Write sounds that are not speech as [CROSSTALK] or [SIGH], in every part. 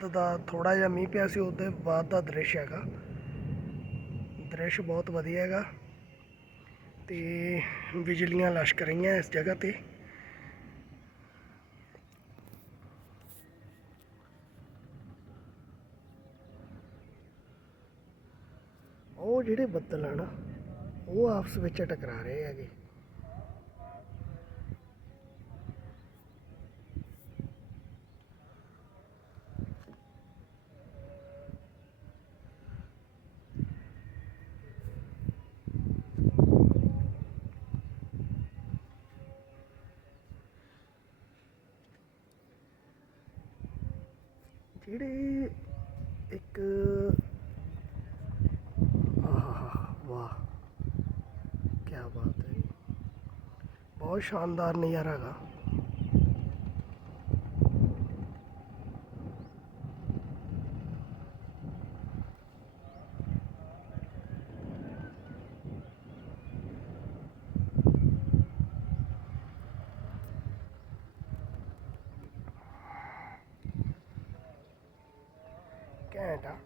ਬਾਅਦ ਦਾ ਥੋੜਾ ਜਿਹਾ ਮੀਂਹ ਪਿਆ ਸੀ, ਉਹਦੇ ਬਾਅਦ ਦਾ ਦ੍ਰਿਸ਼ ਹੈਗਾ। ਦ੍ਰਿਸ਼ ਬਹੁਤ ਵਧੀਆ ਹੈਗਾ। ਤੇ ਬਿਜਲੀਆਂ ਲਸ਼ਕ ਰਹੀਆਂ ਇਸ ਜਗ੍ਹਾ ਤੇ। ਉਹ ਜਿਹੜੇ ਬੱਦਲ ਹਨ ਉਹ ਆਪਸ ਵਿੱਚ ਟਕਰਾ ਰਹੇ ਹੈਗੇ ਜਿਹੜੇ ਇੱਕ ਆਹਾ ਵਾਹ ਕੀ ਬਾਤ ਹੈ ਬਹੁਤ ਸ਼ਾਨਦਾਰ ਨਜ਼ਾਰਾ ਹੈਗਾ। ਘੈਂਟ ਆ।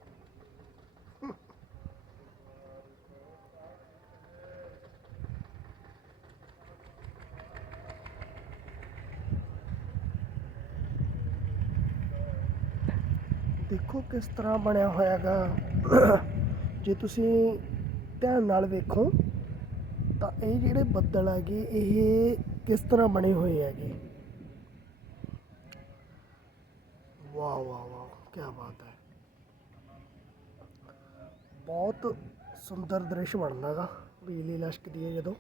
ਦੇਖੋ ਕਿਸ ਤਰ੍ਹਾਂ ਬਣਿਆ ਹੋਇਆ ਹੈਗਾ ਜੇ ਤੁਸੀਂ ਧਿਆਨ ਨਾਲ ਵੇਖੋ, ਤਾਂ ਇਹ ਜਿਹੜੇ ਬੱਦਲ ਹੈਗੇ, ਇਹ ਕਿਸ ਤਰ੍ਹਾਂ ਬਣੇ ਹੋਏ ਹੈਗੇ। ਵਾਹ ਵਾਹ ਵਾਹ ਕੀ ਬਾਤ ਹੈ। ਬਹੁਤ ਸੁੰਦਰ ਦ੍ਰਿਸ਼ ਬਣਦਾ ਗਾ ਬਿਜਲੀ ਲਸ਼ਕਦੀ ਹੈ ਜਦੋਂ।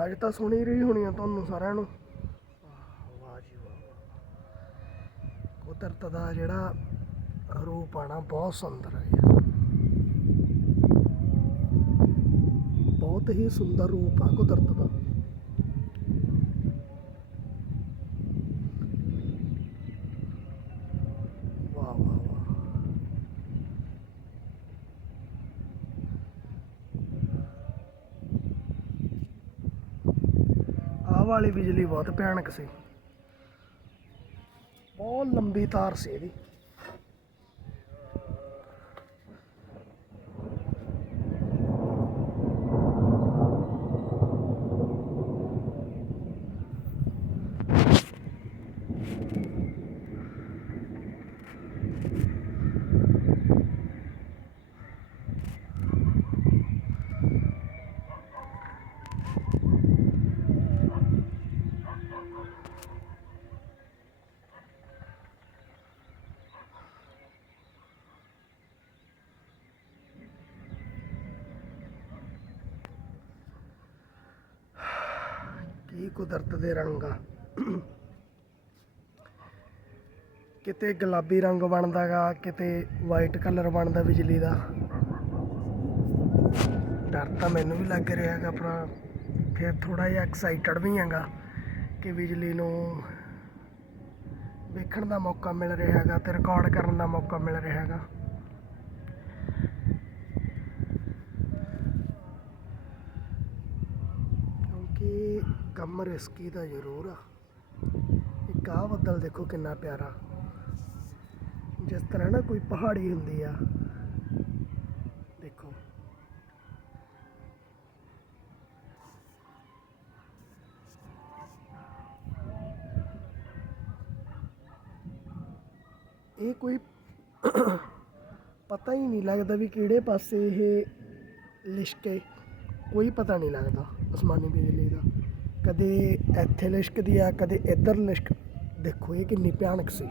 ਆਵਾਜ਼ ਤਾਂ ਸੁਣੀ ਰਹੀ ਹੋਣੀ ਆ ਤੁਹਾਨੂੰ ਸਾਰਿਆਂ ਨੂੰ। ਵਾਹ, ਜੀ ਵਾਹ ਕੁਦਰਤ ਦਾ ਜਿਹੜਾ ਰੂਪ ਆਣਾ ਬਹੁਤ ਸੁੰਦਰ ਹੈ ਬਹੁਤ ਹੀ ਸੁੰਦਰ ਰੂਪ ਆ ਕੁਦਰਤ ਦਾ ਵਾਹ ਵਾਹ ਵਾਹ ਆਹ ਵਾਲੀ ਬਿਜਲੀ ਬਹੁਤ ਭਿਆਨਕ ਸੀ। ਬਹੁਤ ਲੰਬੀ ਤਾਰ ਸੀ ਇਹਦੀ। ਕੀ ਕੁਦਰਤ ਦੇ ਰੰਗ ਆ? ਕਿਤੇ ਗੁਲਾਬੀ ਰੰਗ ਬਣਦਾਗਾ, ਕਿਤੇ ਵਾਈਟ ਕਲਰ ਬਣਦਾ ਬਿਜਲੀ ਦਾ। ਡਰ ਤਾਂ ਮੈਨੂੰ ਵੀ ਲੱਗ ਰਿਹਾ ਹੈਗਾ ਪਰ ਫਿਰ ਥੋੜਾ ਜਿਹਾ ਐਕਸਾਈਟਡ ਵੀ ਹੈਗਾ ਕਿ ਬਿਜਲੀ ਨੂੰ ਵੇਖਣ ਦਾ ਮੌਕਾ ਮਿਲ ਰਿਹਾ ਹੈਗਾ ਤੇ ਰਿਕਾਰਡ ਕਰਨ ਦਾ ਮੌਕਾ ਮਿਲ ਰਿਹਾ ਹੈਗਾ। ਕੰਮ ਰਿਸਕੀ ਤਾਂ ਜ਼ਰੂਰ ਆ। ਇੱਕ ਆਹ ਬੱਦਲ ਦੇਖੋ ਕਿੰਨਾ ਪਿਆਰਾ। ਜਿਸ ਤਰ੍ਹਾਂ ਨਾ ਕੋਈ ਪਹਾੜੀ ਹੁੰਦੀ ਆ। ਦੇਖੋ। ਇਹ ਕੋਈ ਪਤਾ ਹੀ ਨਹੀਂ ਲੱਗਦਾ ਵੀ ਕਿਹੜੇ ਪਾਸੇ ਇਹ ਲਿਸ਼ਕੇ ਕੋਈ ਪਤਾ ਨਹੀਂ ਲੱਗਦਾ। ਅਸਮਾਨੀ ਬਿਜਲੀ ਦਾ। ਕਦੇ ਇੱਥੇ ਲਿਸ਼ਕਦੀ ਆ, ਕਦੇ ਇੱਧਰ ਲਿਸ਼ਕ। ਦੇਖੋ, ਇਹ ਕਿੰਨੀ ਭਿਆਨਕ ਸੀ।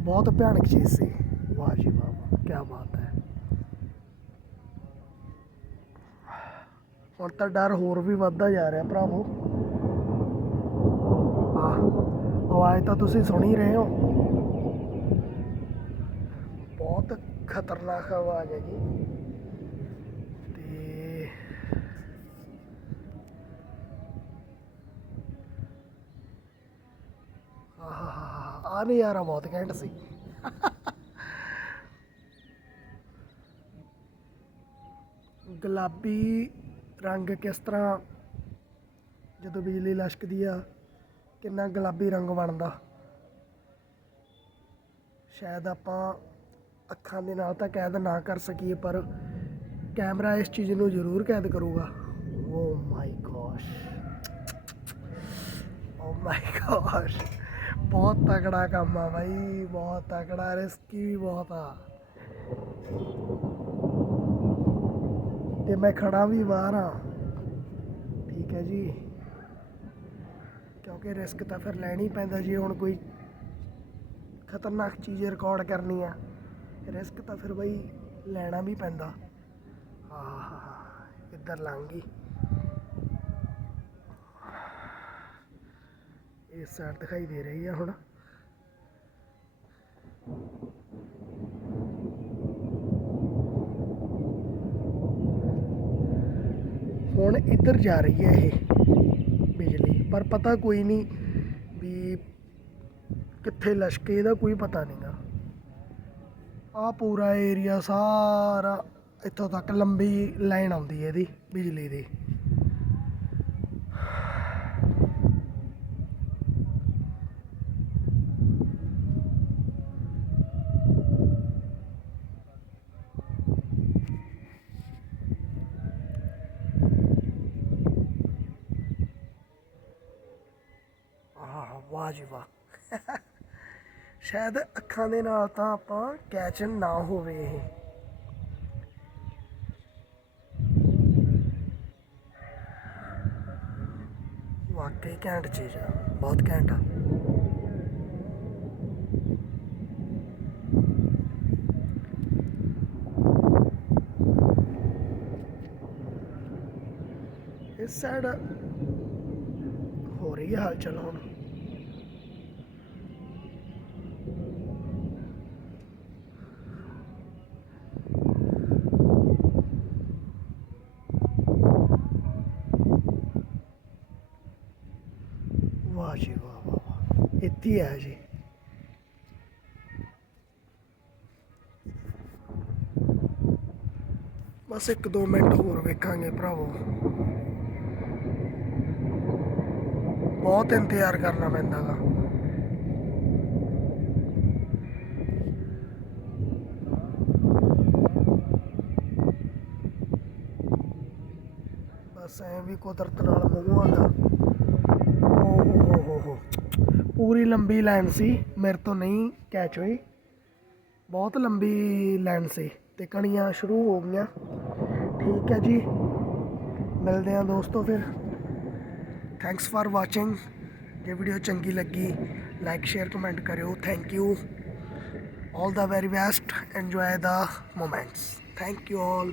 ਬਹੁਤ ਭਿਆਨਕ ਚੀਜ਼ ਸੀ। ਵਾਹ ਜੀ ਵਾਹ ਵਾਹ ਕੀ ਬਾਤ ਹੈ। ਹੁਣ ਤਾਂ ਡਰ ਹੋਰ ਵੀ ਵੱਧਦਾ ਜਾ ਰਿਹਾ, ਭਰਾਵੋ। ਆਹ, ਆਵਾਜ਼ ਤਾਂ ਤੁਸੀਂ ਸੁਣ ਹੀ ਰਹੇ ਹੋ। ਬਹੁਤ ਖਤਰਨਾਕ ਆਵਾਜ਼ ਹੈ ਜੀ ਆਹ ਆ ਨਜ਼ਾਰਾ ਬਹੁਤ ਘੈਂਟ ਸੀ। ਗੁਲਾਬੀ ਰੰਗ ਕਿਸ ਤਰ੍ਹਾਂ ਜਦੋਂ ਬਿਜਲੀ ਲਸ਼ਕਦੀ ਆ, ਕਿੰਨਾ ਗੁਲਾਬੀ ਰੰਗ ਬਣਦਾ। ਸ਼ਾਇਦ ਆਪਾਂ ਅੱਖਾਂ ਦੇ ਨਾਲ ਤਾਂ ਕੈਦ ਨਾ ਕਰ ਸਕੀਏ, ਪਰ ਕੈਮਰਾ ਇਸ ਚੀਜ਼ ਨੂੰ ਜ਼ਰੂਰ ਕੈਦ ਕਰੂਗਾ। ਓ ਮਾਈ ਗॉश ਓ ਮਾਈ ਗॉश ਬਹੁਤ ਤਕੜਾ ਕੰਮ ਆ ਬਾਈ ਬਹੁਤ ਤਕੜਾ ਰਿਸਕੀ ਵੀ ਬਹੁਤ ਆ ਤੇ ਮੈਂ ਖੜਾ ਵੀ ਬਾਹਰ ਆ ਠੀਕ ਹੈ ਜੀ ਕਿਉਂਕਿ ਰਿਸਕ ਤਾਂ ਫਿਰ ਲੈਣਾ ਹੀ ਪੈਂਦਾ ਜੀ ਹੁਣ ਕੋਈ ਖਤਰਨਾਕ ਚੀਜ਼ ਰਿਕਾਰਡ ਕਰਨੀ ਆ ਰਿਸਕ ਤਾਂ ਫਿਰ ਬਈ ਲੈਣਾ ਵੀ ਪੈਂਦਾ ਆਹ ਇੱਧਰ ਲੰਘ ਗਈ ਇਸ ਸਾਈਡ ਦਿਖਾਈ ਦੇ ਰਹੀ ਆ ਹੁਣ। ਹੁਣ ਇੱਧਰ ਜਾ ਰਹੀ ਹੈ ਇਹ ਬਿਜਲੀ, ਪਰ ਪਤਾ ਕੋਈ ਨਹੀਂ ਵੀ ਕਿੱਥੇ ਲਸ਼ਕੇ ਇਹਦਾ ਕੋਈ ਪਤਾ ਨਹੀਂਗਾ। ਆ ਪੂਰਾ ਏਰੀਆ ਸਾਰਾ ਇੱਥੋਂ ਤੱਕ ਲੰਬੀ ਲਾਈਨ ਆਉਂਦੀ ਹੈ ਇਹਦੀ ਬਿਜਲੀ ਦੀ ਆਹ ਵਾਹ ਜੀ ਵਾਹ। [LAUGHS] ਸ਼ਾਇਦ ਅੱਖਾਂ ਦੇ ਨਾਲ ਤਾਂ ਆਪਾਂ ਕੈਚ ਨਾ ਹੋਵੇ ਇਹ। ਵਾਕਈ ਘੈਂਟ ਚੀਜ਼ ਆ, ਬਹੁਤ ਘੈਂਟ ਆ। ਇਸ ਸਾਈਡ ਹੋ ਰਹੀ ਹੈ ਹਲਚਲ ਹੁਣ ਵਾਹ ਜੀ ਵਾਹ ਵਾਹ ਵਾਹ ਹੈ ਜੀ ਬਸ ਇੱਕ ਦੋ ਮਿੰਟ ਹੋਰ ਵੇਖਾਂਗੇ ਭਰਾਵੋ ਬਹੁਤ ਇੰਤਜ਼ਾਰ ਕਰਨਾ ਪੈਂਦਾ ਗਾ ਬਸ ਐ ਵੀ ਕੁਦਰਤ ਨਾਲ ਮੂੰਹਾਂ ਦਾ ਓ ਹੋ ਹੋ ਹੋ ਪੂਰੀ ਲੰਬੀ ਲਾਈਨ ਸੀ, ਮੇਰੇ ਤੋਂ ਨਹੀਂ ਕੈਚ ਹੋਈ। ਬਹੁਤ ਲੰਬੀ ਲਾਈਨ ਸੀ ਤੇ ਕਣੀਆਂ ਸ਼ੁਰੂ ਹੋ ਗਈਆਂ। ਠੀਕ ਹੈ ਜੀ। ਮਿਲਦੇ ਹਾਂ ਦੋਸਤੋ ਫਿਰ। ਥੈਂਕਸ ਫਾਰ ਵਾਚਿੰਗ ਜੇ ਵੀਡੀਓ ਚੰਗੀ ਲੱਗੀ ਲਾਈਕ ਸ਼ੇਅਰ ਕਮੈਂਟ ਕਰਿਓ। Thank you all the very best enjoy the moments thank you all